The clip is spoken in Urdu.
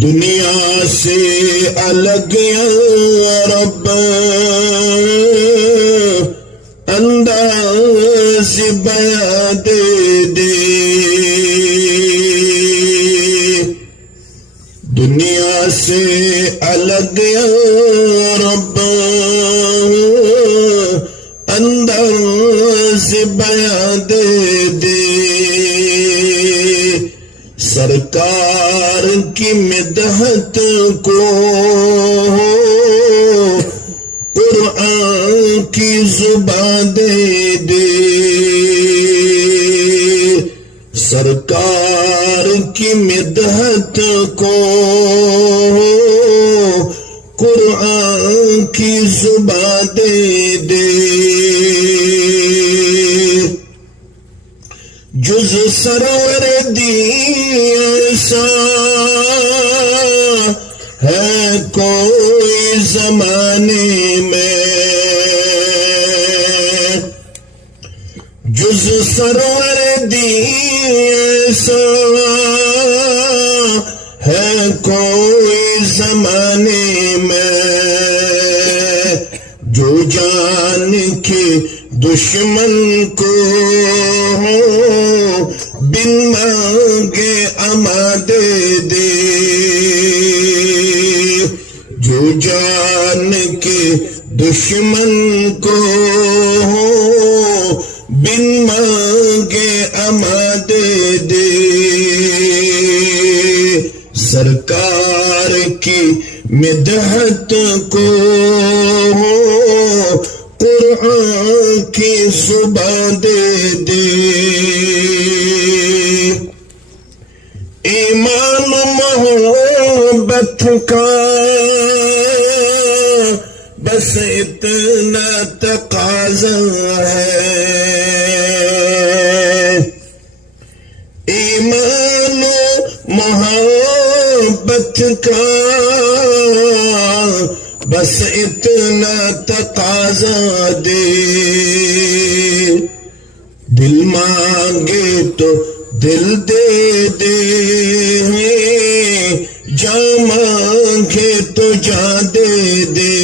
دنیا سے الگ یا رب انداز بیاں دے دے، دنیا سے الگ یا رب انداز بیاں دے دے، سرکار کی مدحت کو قرآن کی زبان دے دے، سرکار کی مدحت کو قرآن کی زبان دے دے، جز سرور دی ایسا ہے کوئی زمانے میں، جز سرور دی ایسا ہے کوئی زمانے میں، جو جان کے دشمن کو بن مانگے اما دے دے، جو جان کے دشمن کو بن مانگے اما دے دے، سرکار کی مدحت کو قرآن کی زبان دے دے، ایمان محبت کا بس اتنا تقاضا ہے، ایمان محبت کا بس اتنا تقاضا دے، دل مانگے تو دل دے دے، جاں مانگے تو جاں دے دے،